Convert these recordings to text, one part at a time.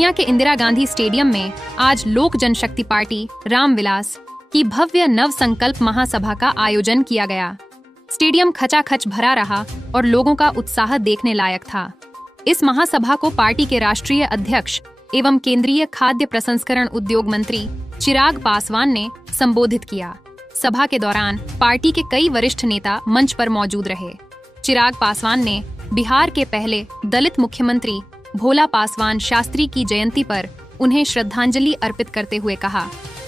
पूर्णिया के इंदिरा गांधी स्टेडियम में आज लोक जनशक्ति पार्टी रामविलास की भव्य नव संकल्प महासभा का आयोजन किया गया। स्टेडियम खचाखच भरा रहा और लोगों का उत्साह देखने लायक था। इस महासभा को पार्टी के राष्ट्रीय अध्यक्ष एवं केंद्रीय खाद्य प्रसंस्करण उद्योग मंत्री चिराग पासवान ने संबोधित किया। सभा के दौरान पार्टी के कई वरिष्ठ नेता मंच पर मौजूद रहे। चिराग पासवान ने बिहार के पहले दलित मुख्यमंत्री भोला पासवान शास्त्री की जयंती पर उन्हें श्रद्धांजलि अर्पित करते हुए कहा,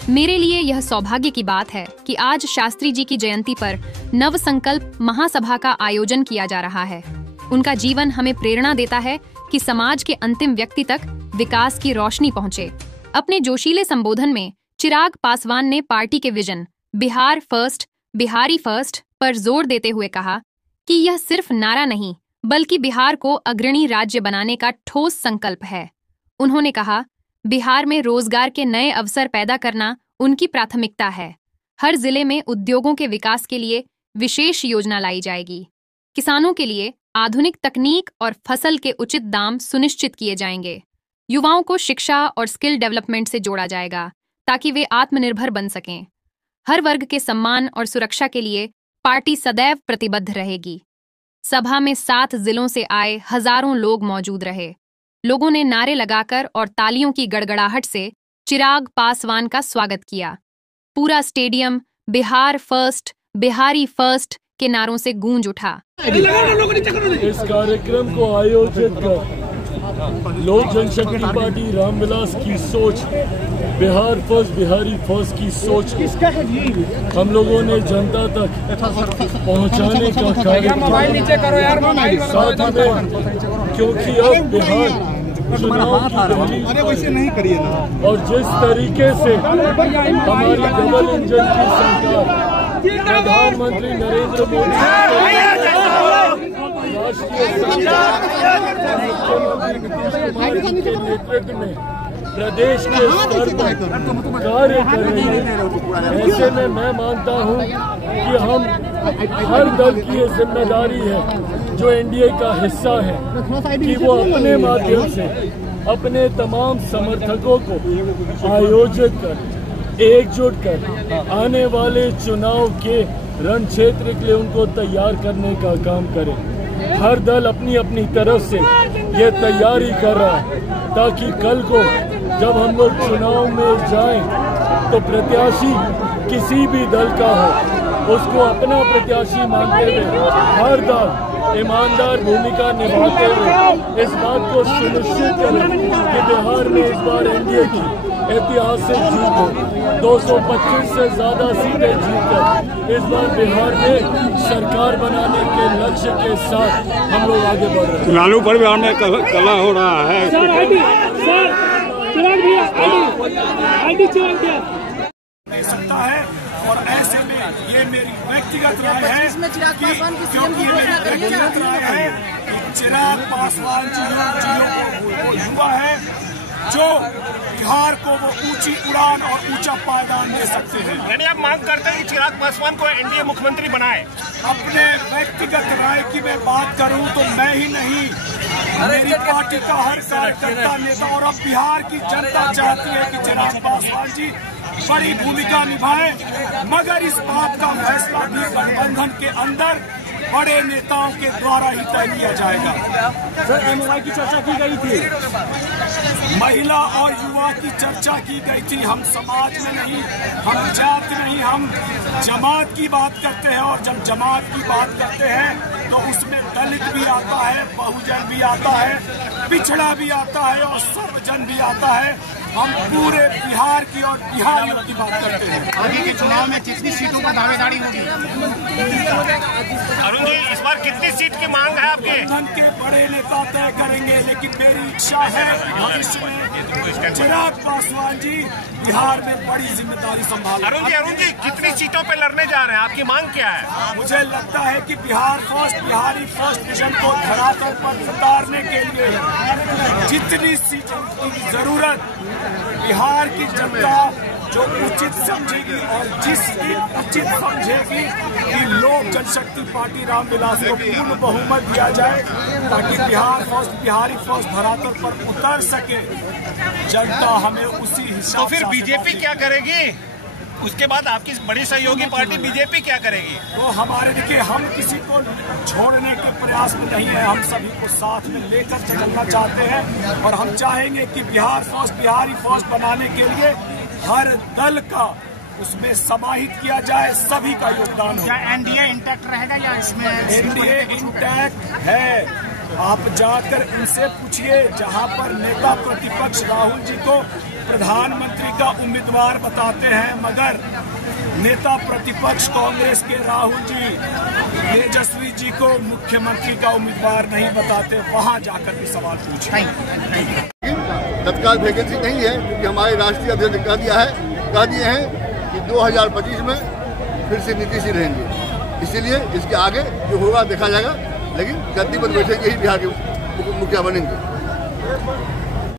मेरे लिए यह सौभाग्य की बात है कि आज शास्त्री जी की जयंती पर नव संकल्प महासभा का आयोजन किया जा रहा है। उनका जीवन हमें प्रेरणा देता है कि समाज के अंतिम व्यक्ति तक विकास की रोशनी पहुंचे। अपने जोशीले संबोधन में चिराग पासवान ने पार्टी के vision Bihar first, Bihari first पर जोर देते हुए कहा कि यह सिर्फ नारा नहीं बल्कि बिहार को अग्रणी राज्य बनाने का ठोस संकल्प है। उन्होंने कहा, बिहार में रोजगार के नए अवसर पैदा करना उनकी प्राथमिकता है। हर जिले में उद्योगों के विकास के लिए विशेष योजना लाई जाएगी। किसानों के लिए आधुनिक तकनीक और फसल के उचित दाम सुनिश्चित किए जाएंगे। युवाओं को शिक्षा और स्किल डेवलपमेंट से जोड़ा जाएगा ताकि वे आत्मनिर्भर बन सकें। हर वर्ग के सम्मान और सुरक्षा के लिए पार्टी सदैव प्रतिबद्ध रहेगी। सभा में 7 जिलों से आए हजारों लोग मौजूद रहे। लोगों ने नारे लगाकर और तालियों की गड़गड़ाहट से चिराग पासवान का स्वागत किया। पूरा stadium Bihar first, Bihari first के नारों से गूंज उठा। इस कार्यक्रम को आयोजित कर लोक जनशक्ति पार्टी रामविलास की सोच, बिहार फर्स्ट, बिहारी फर्स्ट की सोच हम लोगों ने जनता तक पहुंचाने का कार्य किया। साथ में क्योंकि अब बिहार चुनाव की और जिस तरीके से हमारी डबल इंजन की सरकार प्रधानमंत्री नरेंद्र मोदी राष्ट्रीय मुख्यमंत्री के नेतृत्व में प्रदेश के स्तर पर कार्य कर रही है, ऐसे में मैं मानता हूं कि हम हर दल की ये जिम्मेदारी है जो एनडीए का हिस्सा है कि वो अपने माध्यम से अपने तमाम समर्थकों को आयोजित कर एकजुट कर आने वाले चुनाव के रण क्षेत्र के लिए उनको तैयार करने का काम करे। हर दल अपनी अपनी तरफ से ये तैयारी कर रहा है ताकि कल को जब हम लोग चुनाव में जाएं तो प्रत्याशी किसी भी दल का हो उसको अपना प्रत्याशी मानते हुए हर दल ईमानदार भूमिका निभाते हुए इस बात को सुनिश्चित करें कि बिहार में इस बार एनडीए की ऐतिहासिक जीत हो। 225 से ज्यादा सीटें जीतकर इस बार बिहार में सरकार बनाने के लक्ष्य के साथ हम लोग आगे बढ़ रहे हैं। लालू पर बिहार में कला हो रहा है। सकता है और ऐसे में ये मेरी व्यक्तिगत राय है क्योंकि ये मेरी व्यक्तिगत राय है कि चिराग पासवान जी युवा है जो बिहार को वो ऊंची उड़ान और ऊंचा पायदान दे सकते हैं। यानी आप मांग करते हैं कि चिराग पासवान को एनडीए मुख्यमंत्री बनाए। अपने व्यक्तिगत राय की मैं बात करूं तो मैं ही नहीं, मेरी पार्टी का हर कार्यकर्ता नेता और अब बिहार की जनता चाहती है कि चिराग पासवान जी बड़ी भूमिका निभाए, मगर इस बात का फैसला भी गठबंधन के अंदर बड़े नेताओं के द्वारा ही तय किया जाएगा। सर, एमओआई की चर्चा की गई थी, महिला और युवा की चर्चा की गई थी। हम समाज में नहीं, हम जाति नहीं, हम जमात की बात करते हैं और जब जमात की बात करते हैं तो उसमें दलित भी आता है, बहुजन भी आता है, पिछड़ा भी आता है और सर्वजन भी आता है। हम पूरे बिहार की और बिहारियों की बात करते हैं। आगे के चुनाव में कितनी सीटों पर दावेदारी होगी? अरुण जी, इस बार कितनी सीट की मांग है आपके? गठबंधन के बड़े नेता तय करेंगे, लेकिन मेरी इच्छा है भविष्य में चिराग पासवान जी बिहार में बड़ी जिम्मेदारी संभालें। अरुण जी कितनी सीटों पे लड़ने जा रहे हैं? आपकी मांग क्या है? मुझे लगता है कि Bihar first, Bihari first vision को धरातल पर उतारने के लिए जितनी सीटों की जरूरत बिहार की जनता जो उचित समझेगी और जिस दिन उचित समझेगी कि लोक जनशक्ति पार्टी रामविलास को पूर्ण बहुमत दिया जाए ताकि बिहारी फर्स्ट धरातल पर उतर सके, जनता हमें उसी हिसाब। तो फिर बीजेपी क्या करेगी? उसके बाद आपकी बड़ी सहयोगी पार्टी बीजेपी क्या करेगी? तो हमारे देखिए, हम किसी को छोड़ने के प्रयास में नहीं है, हम सभी को साथ में लेकर चलना चाहते हैं और हम चाहेंगे कि बिहारी फर्स्ट बनाने के लिए हर दल का उसमें समाहित किया जाए, सभी का योगदान हो। क्या एनडीए इंटैक्ट रहेगा या इसमें? एनडीए इंटैक्ट है, आप जाकर इनसे पूछिए। जहां पर नेता प्रतिपक्ष राहुल जी को प्रधानमंत्री का उम्मीदवार बताते हैं, मगर नेता प्रतिपक्ष कांग्रेस के राहुल जी तेजस्वी जी को मुख्यमंत्री का उम्मीदवार नहीं बताते, वहां जाकर भी सवाल पूछिए। तत्काल वैकेंसी नहीं है, क्योंकि हमारे राष्ट्रीय अध्यक्ष कह दिए हैं कि 2025 में फिर से नीतीश जी रहेंगे। इसीलिए इसके आगे जो होगा देखा जाएगा, लेकिन गद्दी पर बैठेंगे ही बिहार के मुखिया बनेंगे।